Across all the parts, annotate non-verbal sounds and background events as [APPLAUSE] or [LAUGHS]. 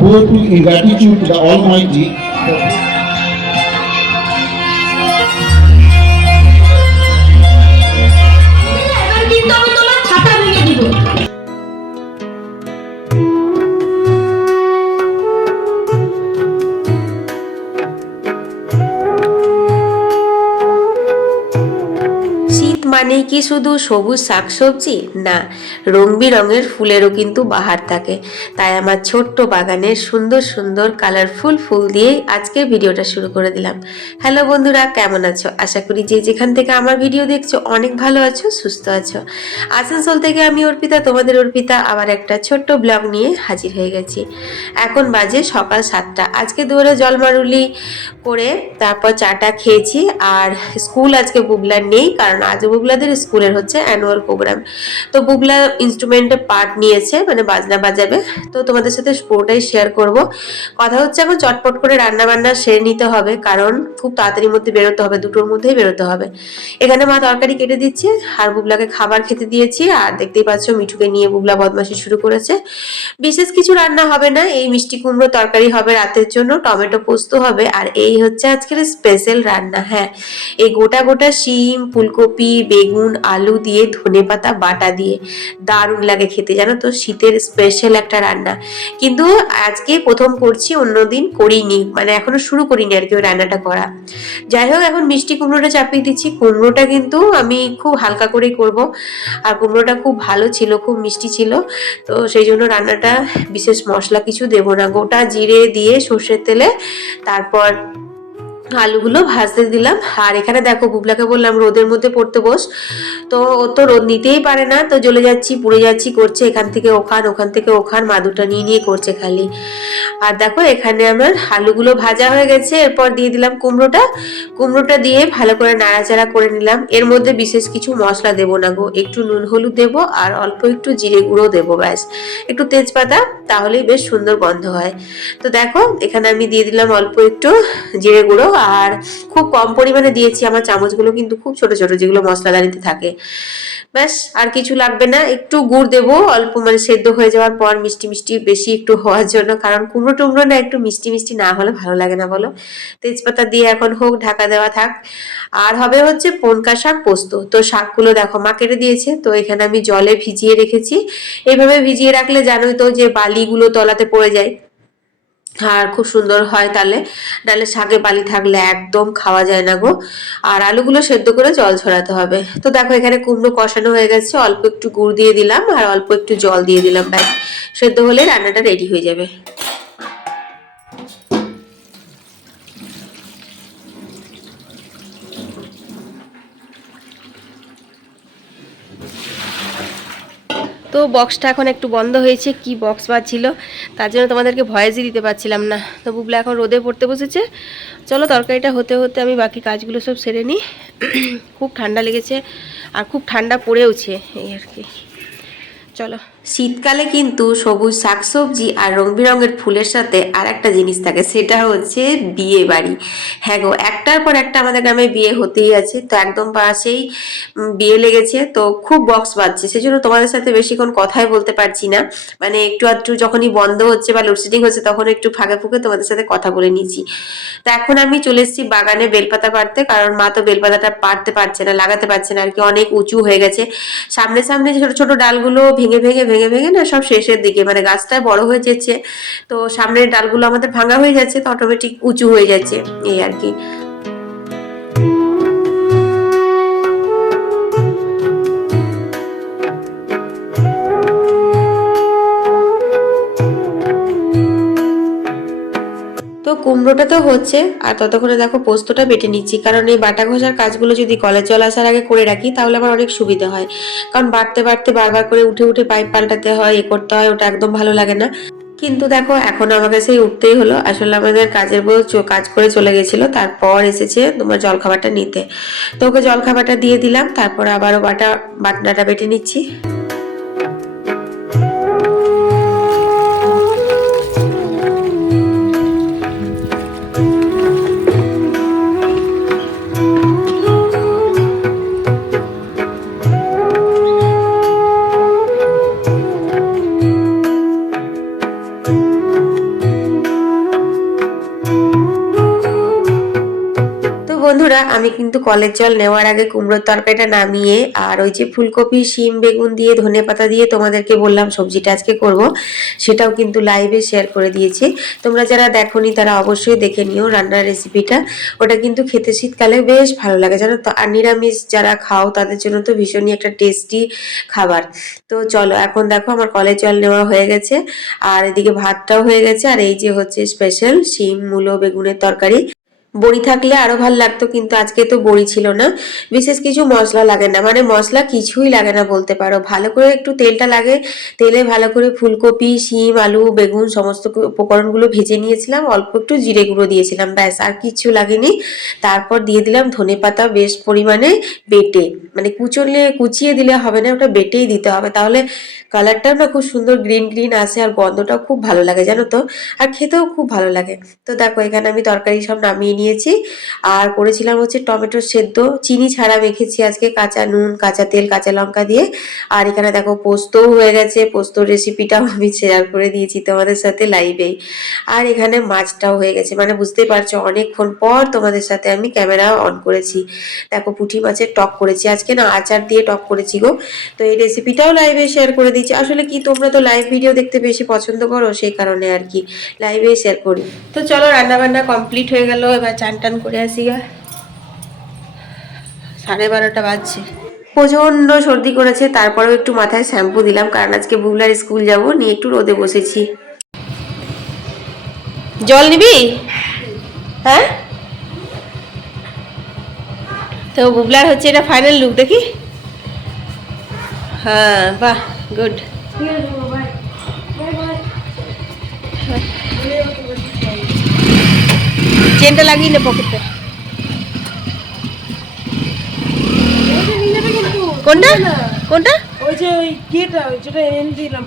grateful in gratitude to the Almighty কি শুধু সবুজ শাকসবজি? না রং বেরঙের ফুলেরও কিন্তু বাহার থাকে। তাই আমার ছোট্ট বাগানের সুন্দর সুন্দর কালারফুল ফুল দিয়েই আজকের ভিডিওটা শুরু করে দিলাম। হ্যালো বন্ধুরা, কেমন আছো? আশা করি যে যেখান থেকে আমার ভিডিও দেখছ অনেক ভালো আছো, সুস্থ আছো। আসানসোল থেকে আমি অর্পিতা, তোমাদের অর্পিতা, আবার একটা ছোট্ট ব্লগ নিয়ে হাজির হয়ে গেছি। এখন বাজে সকাল সাতটা। আজকে দুয়ারে জলমারুলি করে তারপর চাটা খেয়েছি, আর স্কুল আজকে বুবলার নেই, কারণ আজ বুবলাদের স্কুলের হচ্ছে অ্যানুয়াল প্রোগ্রাম তো বুবলা ইনস্ট্রুমেন্টে পার্ট নিয়েছে মানে বাজনা বাজাবে। তো তোমাদের সাথে পুরোটাই শেয়ার করব। কথা হচ্ছে এখন চটপট করে রান্না বান্না সেরে নিতে হবে, কারণ খুব তাড়াতাড়ির মধ্যে বেরোতে হবে, দুটোর মধ্যেই বেরোতে হবে। এখানে মা তরকারি কেটে দিচ্ছে, আর বুবলাকে খাবার খেতে দিয়েছি, আর দেখতেই পাচ্ছ মিঠুকে নিয়ে বুবলা বদমাশি শুরু করেছে। বিশেষ কিছু রান্না হবে না, এই মিষ্টি কুমড়ো তরকারি হবে রাতের জন্য, টমেটো পোস্ত হবে, আর এই হচ্ছে আজকের স্পেশাল রান্না হ্যাঁ। এই গোটা গোটা শিম, ফুলকপি, বেগুন আলু দিয়ে, ধনে পাতা, বাটা দিয়ে। দারুণ লাগে খেতে, জানো তো? শীতের স্পেশাল একটা রান্না। কিন্তু আজকে প্রথম করছি অন্যদিন করিনি। মানে এখনও শুরু করিনি আর কি ওই রান্নাটা করা। যাই হোক, এখন মিষ্টি কুমড়োটা চাপিয়ে দিচ্ছি। কুমড়োটা কিন্তু আমি খুব হালকা করেই করব। আর কুমড়োটা খুব ভালো ছিল, খুব মিষ্টি ছিল। তো সেই জন্য রান্নাটা বিশেষ মশলা কিছু দেবো না। গোটা জিরে দিয়ে সর্ষের তেলে, তারপর আলুগুলো ভাজতে দিলাম। আর এখানে দেখো, বুবলাকে বললাম, রোদের মধ্যে পড়তে বস। তো ও তো রোদ নিতেই পারে না, তো জ্বলে যাচ্ছি, পুড়ে যাচ্ছি, করছে এখান থেকে ওখান ওখান থেকে ওখান মাদুটা নিয়ে নিয়ে করছে খালি। আর দেখো, এখানে আমার আলুগুলো ভাজা হয়ে গেছে। এরপর দিয়ে দিলাম কুমড়োটা। কুমড়োটা দিয়ে ভালো করে নাড়াচাড়া করে নিলাম। এর মধ্যে বিশেষ কিছু মশলা দেবো না গো। একটু নুন হলুদ দেবো আর অল্প একটু জিরে গুঁড়ো দেবো, ব্যাস। একটু তেজপাতা, তাহলেই বেশ সুন্দর গন্ধ হয়। তো দেখো, এখানে আমি দিয়ে দিলাম অল্প একটু জিরে গুঁড়ো আর খুব কম পরিমাণে দিয়েছি। আমার চামচগুলো কিন্তু খুব ছোট ছোট, যেগুলো মশলাদানিতে থাকে। ব্যাস, আর কিছু লাগবে না। একটু গুড় দেবো, অল্প মানে সেদ্ধ হয়ে যাওয়ার পর মিষ্টি মিষ্টি বেশি একটু হওয়ার জন্য। কারণ কুমড়ো টুমড়ো না একটু মিষ্টি মিষ্টি না হলে ভালো লাগে না, বলো? তেজপাতা দিয়ে এখন হোক, ঢাকা দেওয়া থাক। আর হবে হচ্ছে পনকা শাক পোস্ত। তো শাকগুলো দেখো, মা কেটে দিয়েছে। তো এখানে আমি জলে ভিজিয়ে রেখেছি। এইভাবে ভিজিয়ে রাখলে জানোই তো যে বালিগুলো তলাতে পড়ে যায়। আর খুব সুন্দর হয় তাহলে। নাহলে শাকে বালি থাকলে একদম খাওয়া যায় না গো। আর আলুগুলো সেদ্ধ করে জল ছড়াতে হবে। তো দেখো এখানে কুমড়ো কষানো হয়ে গেছে, অল্প একটু গুড় দিয়ে দিলাম আর অল্প একটু জল দিয়ে দিলাম, ব্যাস। সেদ্ধ হলে রান্নাটা রেডি হয়ে যাবে। বক্সটা এখন একটু বন্ধ হয়েছে, কি বক্স বাজছিল তার জন্য তোমাদেরকে ভয়েসই দিতে পারছিলাম না। তো বুবলা এখন রোদে পড়তে বসেছে। চলো তরকারিটা হতে হতে আমি বাকি কাজগুলো সব সেরে নিই। খুব ঠান্ডা লেগেছে, আর খুব ঠান্ডা পড়েওছে এই আর কি। চলো। শীতকালে কিন্তু সবুজ শাকসবজি আর রং বেরঙের ফুলের সাথে আর একটা জিনিস থাকে, সেটা হচ্ছে বিয়ে বাড়ি। হ্যাঁ গো, একটার পর একটা আমাদের গ্রামে বিয়ে হতেই আছে, তো একদম পাশেই বিয়ে লেগেছে, তো খুব বক্স বাজছে সেই জন্য তোমাদের সাথে বেশিক্ষণ কথাই বলতে পারছি না। মানে একটু আধটু যখনই বন্ধ হচ্ছে বা লোডশেডিং হচ্ছে, তখন একটু ফাঁকে ফুঁকে তোমাদের সাথে কথা বলে নিয়েছি তো এখন আমি চলে এসেছি বাগানে বেলপাতা পাড়তে, কারণ মা তো বেলপাতাটা পারতে পারছে না, লাগাতে পারছে না, আর কি অনেক উঁচু হয়ে গেছে। সামনে সামনে ছোট ছোট ডালগুলো ভেঙে ভেঙে ভেঙে ভেঙে না সব শেষের দিকে মানে গাছটা বড় হয়ে যাচ্ছে, তো সামনের ডালগুলো আমাদের ভাঙা হয়ে যাচ্ছে, তো অটোমেটিক উঁচু হয়ে যাচ্ছে, এই আর কি। কুমড়োটা তো হচ্ছে, আর ততক্ষণে দেখো পোস্তটা বেটে নিচ্ছি। কারণ এই বাটা ঘষার কাজগুলো যদি কলেজ জল আসার আগে করে রাখি, তাহলে আমার অনেক সুবিধা হয়। কারণ বাড়তে বাড়তে বারবার করে উঠে উঠে পাইপ পাল্টাতে হয়, এ করতে হয়, ওটা একদম ভালো লাগে না। কিন্তু দেখো, এখন আমাকে সেই উঠতেই হলো। আসলে আমাদের কাজের বউ কাজ করে চলে গেছিল, তারপর এসেছে তোমার জলখাবারটা নিতে। তো ওকে জলখাবারটা দিয়ে দিলাম, তারপর আবারও বাটা বাটনাটা বেটে নিচ্ছি। আমি কিন্তু কলের জল নেওয়ার আগে কুমড়োর তরকারিটা নামিয়ে আর ওই যে ফুলকপি, শিম, বেগুন দিয়ে ধনে পাতা দিয়ে তোমাদেরকে বললাম সবজিটা আজকে করব। সেটাও কিন্তু লাইভে শেয়ার করে দিয়েছি। তোমরা যারা দেখোনি তারা অবশ্যই দেখে নিও রান্নার রেসিপিটা ওটা কিন্তু খেতে শীতকালে বেশ ভালো লাগে, জানো তো? আর নিরামিষ যারা খাও তাদের জন্য তো ভীষণই একটা টেস্টি খাবার। তো চলো, এখন দেখো আমার কলের জল নেওয়া হয়ে গেছে। আর এদিকে ভাতটাও হয়ে গেছে। আর এই যে হচ্ছে স্পেশাল শিম, মূলো, বেগুনের তরকারি। বড়ি থাকলে আরও ভালো লাগতো, কিন্তু আজকে তো বড়ি ছিল না। বিশেষ কিছু মশলা লাগে না মানে মশলা কিছুই লাগে না বলতে পারো। ভালো করে একটু তেলটা লাগে, তেলে ভালো করে ফুলকপি, শিম, আলু, বেগুন সমস্ত উপকরণগুলো ভেজে নিয়েছিলাম, অল্প একটু জিরে গুঁড়ো দিয়েছিলাম, ব্যাস, আর কিচ্ছু লাগেনি। তারপর দিয়ে দিলাম ধনে পাতা বেশ পরিমাণে বেটে। মানে কুচলে কুচিয়ে দিলে হবে না, ওটা বেটেই দিতে হবে। তাহলে কালারটাও না খুব সুন্দর গ্রিন গ্রিন আসে, আর গন্ধটাও খুব ভালো লাগে, জানো তো? আর খেতেও খুব ভালো লাগে। তো দেখো, এখানে আমি তরকারি সব নামিয়ে নিয়েছি। আর করেছিলাম হচ্ছে টমেটো সেদ্ধ। চিনি ছাড়া মেখেছি আজকে কাঁচা নুন, কাঁচা তেল, কাঁচা লঙ্কা দিয়ে। আর এখানে দেখো পোস্তও হয়ে গেছে। পোস্তর রেসিপিটাও আমি শেয়ার করে দিয়েছি তোমাদের সাথে লাইভেই আর এখানে মাছটাও হয়ে গেছে। মানে বুঝতেই পারছ, অনেকক্ষণ পর তোমাদের সাথে আমি ক্যামেরা অন করেছি। দেখো পুঁটি মাছের টক করেছি। আজকে না আচার দিয়ে টক করেছি গো। তো এই রেসিপিটাও লাইভে শেয়ার করে দিচ্ছি। আসলে কি তোমরা তো লাইভ ভিডিও দেখতে বেশি পছন্দ করো, সেই কারণে আর কি। লাইভে শেয়ার করি। তো চলো রান্না বান্না কমপ্লিট হয়ে গেল। এবার চান টান করে আসি গা। সাড়ে বারোটা বাজছে। প্রচণ্ড সর্দি করেছে, তারপরেও একটু মাথায় শ্যাম্পু দিলাম, কারণ আজকে বুবলার স্কুল যাব, নিয়ে একটু রোদে বসেছি। জল নিবি? হ্যাঁ? তো বুবলার হচ্ছে এটা ফাইনাল লুক দেখি? হ্যাঁ বাহ গুড চেনটা লাগিয়ে নে পকেটে কোনটা? কোনটা? ওই যে ওই গেটা ওই যেটা এনে দিলাম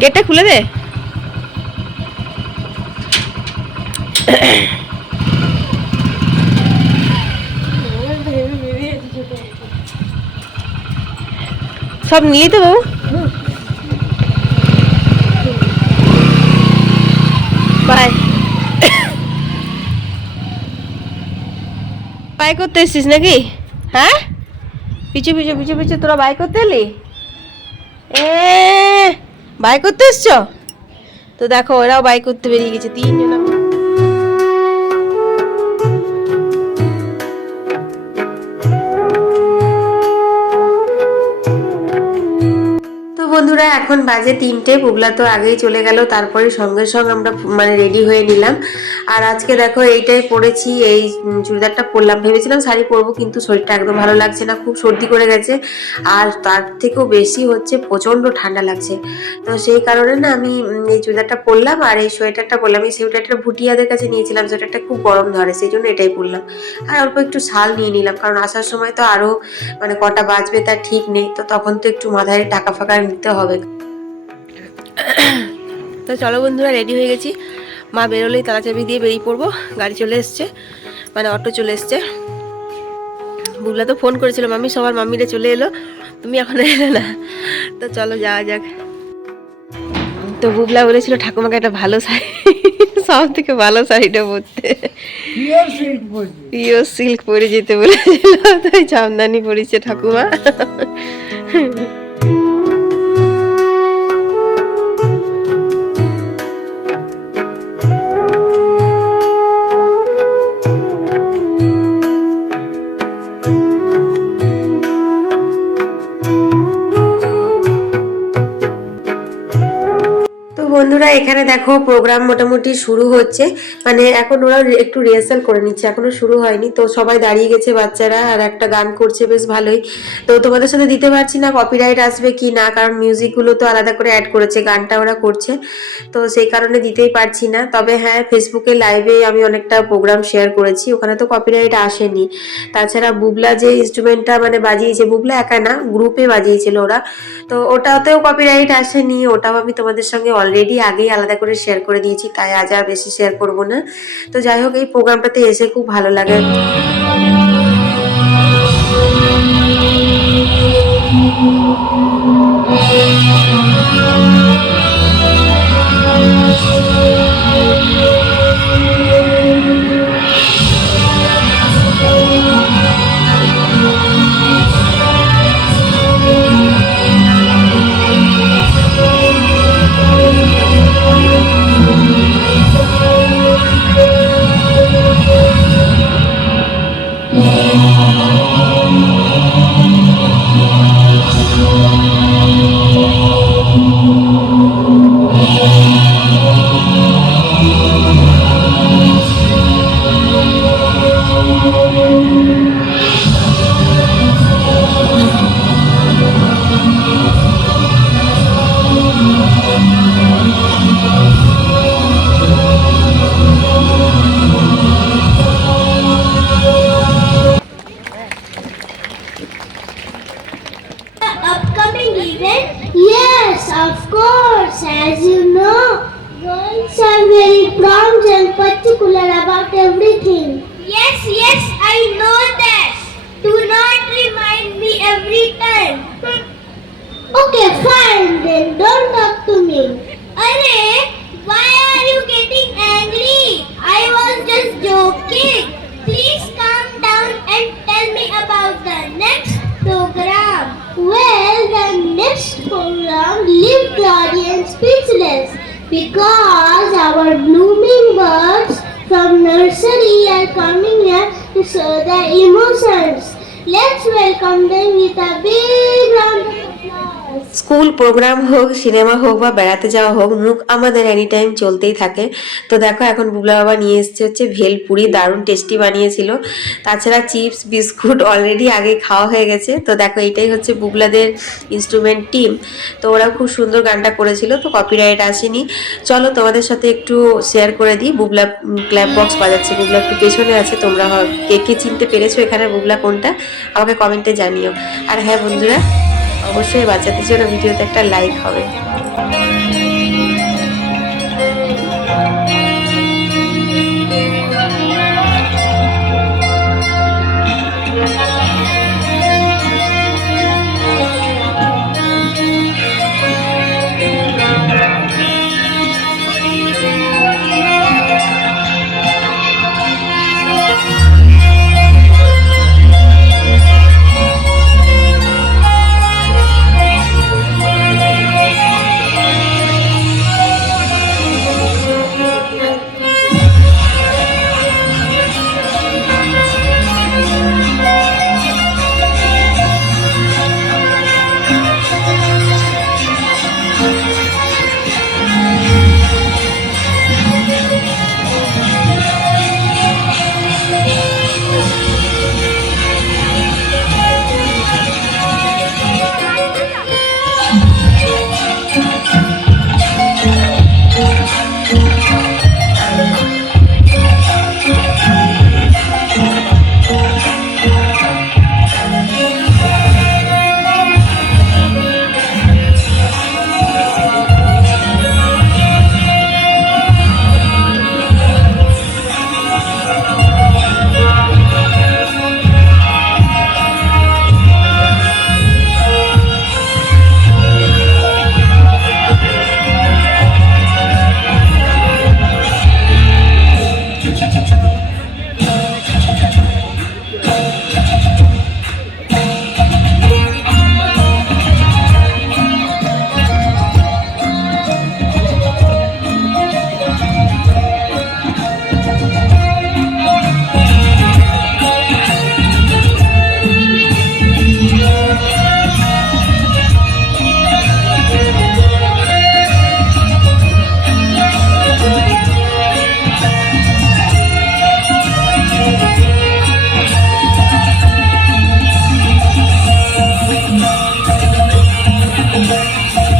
গেটটা খুলে দে। সব নিলি তো বাবু। বাই বাই করতে এসছিস নাকি? হ্যাঁ? পিছু পিছু পিছু পিছু, তোরা বাই করতে এলি? এ বাই করতে এসছ? তো দেখো, ওরাও বাই করতে বেরিয়ে গেছে, তিনজন এখন বাজে তিনটে পুবলা তো আগেই চলে গেল তারপরে সঙ্গে সঙ্গে আমরা মানে রেডি হয়ে নিলাম। আর আজকে দেখো এইটাই পরেছি এই চুড়িদারটা পরলাম। ভেবেছিলাম শাড়ি পরবো, কিন্তু শরীরটা একদম ভালো লাগছে না, খুব সর্দি করে গেছে। আর তার থেকেও বেশি হচ্ছে প্রচণ্ড ঠান্ডা লাগছে। তো সেই কারণে না আমি এই চুড়িদারটা পরলাম, আর এই সোয়েটারটা পরলাম। এই সোয়েটারটা ভুটিয়াদের কাছে নিয়েছিলাম, সোয়েটারটা খুব গরম ধরে, সেই জন্য এটাই পরলাম। আর অল্প একটু শাল নিয়ে নিলাম, কারণ আসার সময় তো আরও মানে কটা বাজবে, তার ঠিক নেই। তো তখন তো একটু মাথায় টাকা ফাঁকা নিতে হবে। তো চলো বন্ধুরা রেডি হয়ে গেছি। মা বেরোলেই তালা চাবি দিয়ে বেরিয়ে পড়ব। গাড়ি চলে এসছে। মানে অটো চলে এসছে। বুবলা তো ফোন করেছিল মাম্মি সবার মাম্মিরা চলে এলো। তুমি এখন এলে না। তো চলো যাওয়া যাক। তো বুবলা বলেছিল ঠাকুমাকে একটা ভালো শাড়ি সব থেকে ভালো শাড়িটা পরতে। পিওর সিল্ক পরে যেতে বলেছিল তাই জামদানি পরেছে ঠাকুমা। বন্ধুরা, এখানে দেখো প্রোগ্রাম মোটামুটি শুরু হচ্ছে। মানে এখন ওরা একটু রিহার্সাল করে নিচ্ছে, এখনও শুরু হয়নি। তো সবাই দাঁড়িয়ে গেছে বাচ্চারা, আর একটা গান করছে, বেশ ভালোই। তো তোমাদের সাথে দিতে পারছি না কপিরাইট আসবে কি না, কারণ মিউজিকগুলো তো আলাদা করে অ্যাড করেছে, গানটা ওরা করছে। তো সেই কারণে দিতেই পারছি না। তবে হ্যাঁ ফেসবুকে লাইভে আমি অনেকটা প্রোগ্রাম শেয়ার করেছি, ওখানে তো কপিরাইট আসেনি। তাছাড়া বুবলা যে ইনস্ট্রুমেন্টটা মানে বাজিয়েছে, বুবলা একা না গ্রুপে বাজিয়েছিল ওরা। তো ওটাতেও কপিরাইট আসেনি, ওটাও আমি তোমাদের সঙ্গে অলরেডি আগেই আলাদা করে শেয়ার করে দিয়েছি, তাই আজ আর বেশি শেয়ার করব না। তো যাই হোক, এই প্রোগ্রামটাতে এসে খুব ভালো লাগে। upcoming of course. As you know, girls are very prompt and particular about everything. Yes, yes, I know that. Do not remind me every time. [LAUGHS] okay, fine then. Don't talk to me. Arey, why are you getting angry? I was just joking. Please calm down and tell me about the next program. Well, the next program leaves the audience speechless because our blooming birds from nursery are coming here to show their emotions. Let's welcome them with a big round. School program হোক, cinema হোক বা বেড়াতে যাওয়া হোক, মুখ আমাদের any time চলতেই থাকে। তো দেখো, এখন বুবলা বাবা নিয়ে এসছে হচ্ছে ভেলপুরি, দারুণ টেস্টি বানিয়েছিল। তাছাড়া চিপস, বিস্কুট অলরেডি আগে খাওয়া হয়ে গেছে। তো দেখো, এইটাই হচ্ছে বুবলাদের ইনস্ট্রুমেন্ট টিম তো ওরা খুব সুন্দর গানটা করেছিল, তো কপিরাইট আসেনি। চলো, তোমাদের সাথে একটু শেয়ার করে দিই। বুবলা ক্ল্যাপ বক্স বাজাচ্ছে। বুবলা একটু পেছনে আছে, তোমরা কে কে চিনতে পেরেছ এখানে বুবলা কোনটা? আমাকে কমেন্টে জানিও। আর হ্যাঁ বন্ধুরা অবশ্যই বাচ্চাদের জন্য ভিডিওতে একটা লাইক হবে।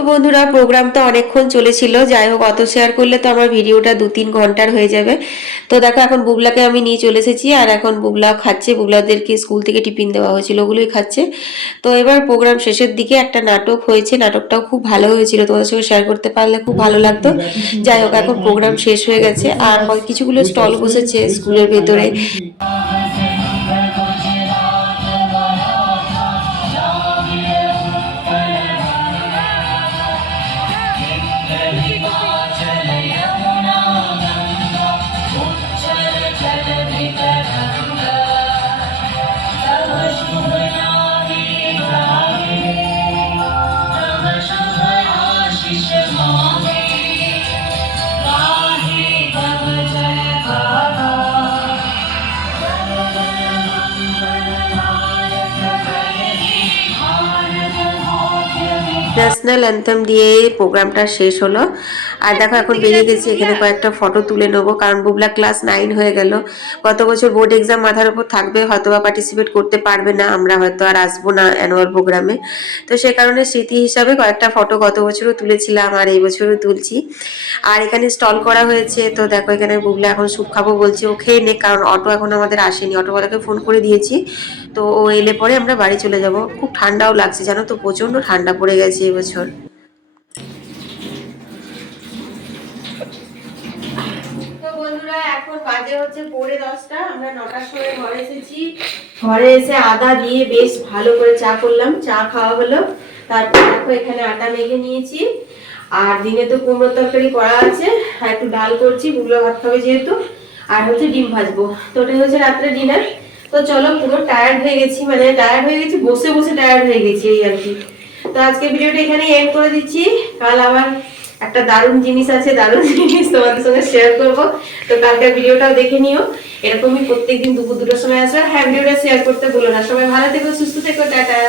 তো বন্ধুরা প্রোগ্রাম তো অনেকক্ষণ চলেছিল। যাই হোক, অত শেয়ার করলে তো আমার ভিডিওটা দু তিন ঘণ্টার হয়ে যাবে। তো দেখো, এখন বুবলাকে আমি নিয়ে চলে এসেছি আর এখন বুবলা খাচ্ছে। বুবলাদেরকে স্কুল থেকে টিফিন দেওয়া হয়েছিল, ওগুলোই খাচ্ছে। তো এবার প্রোগ্রাম শেষের দিকে একটা নাটক হয়েছে। নাটকটাও খুব ভালো হয়েছিল। তোমাদের সঙ্গে শেয়ার করতে পারলে খুব ভালো লাগতো। যাই হোক, এখন প্রোগ্রাম শেষ হয়ে গেছে। আর কিছুগুলো স্টল বসেছে স্কুলের ভেতরে। ন্যাশনাল অ্যান্থেম দিয়ে প্রোগ্রামটা শেষ হলো। আর দেখো এখন বেরিয়ে গেছি এখানে কয়েকটা ফটো তুলে নেব কারণ বুবলা ক্লাস নাইন হয়ে গেল। গত বছর বোর্ড এক্সাম মাথার উপর থাকবে হয়তো বা পার্টিসিপেট করতে পারবে না আমরা হয়তো আর আসব না অ্যানুয়াল প্রোগ্রামে তো সে কারণে স্মৃতি হিসাবে কয়েকটা ফটো গত বছরও তুলেছিলাম আর এই বছরও তুলছি। আর এখানে স্টল করা হয়েছে তো দেখো এখানে বুবলা এখন স্যুপ খাব বলছে ও খেয়ে নে কারণ অটো এখন আমাদের আসেনি অটোওয়ালাকে ফোন করে দিয়েছি। তো ও এলে পরে আমরা বাড়ি চলে যাব খুব ঠান্ডাও লাগছে জানো তো প্রচণ্ড ঠান্ডা পড়ে গেছে এবছর তো বাজে হচ্ছে পৌনে দশটা, আমরা নটার সময় ঘরে এসেছি। ঘরে এসে আদা দিয়ে বেশ ভালো করে চা করলাম, চা খাওয়া হলো। তারপর দেখো এখানে আটা মেখে নিয়েছি। আর দিনে তো কুমড়ো তরকারি করা আছে, আর একটু ডাল করছি বুগলো ভাত খাবে যেহেতু। আর হচ্ছে ডিম ভাজবো। তো ওটাই হচ্ছে রাত্রে ডিনার। তো চলো, পুরো টায়ার্ড হয়ে গেছি মানে টায়ার্ড হয়ে গেছি, বসে বসে টায়ার্ড হয়ে গেছি এই আর কি। তো আজকে ভিডিওটা এখানে এন্ড করে দিচ্ছি। কাল আবার একটা দারুণ জিনিস আছে, দারুণ জিনিস তোমাদের সঙ্গে শেয়ার করব। তো কালকের ভিডিওটাও দেখে নিও। এরকমই প্রত্যেকদিন দুপুর দুটোর সময় আসবে। হ্যাঁ ভিডিওটা শেয়ার করতে বলো না। সবাই ভালো থেকো, সুস্থ থেকো, টাটা।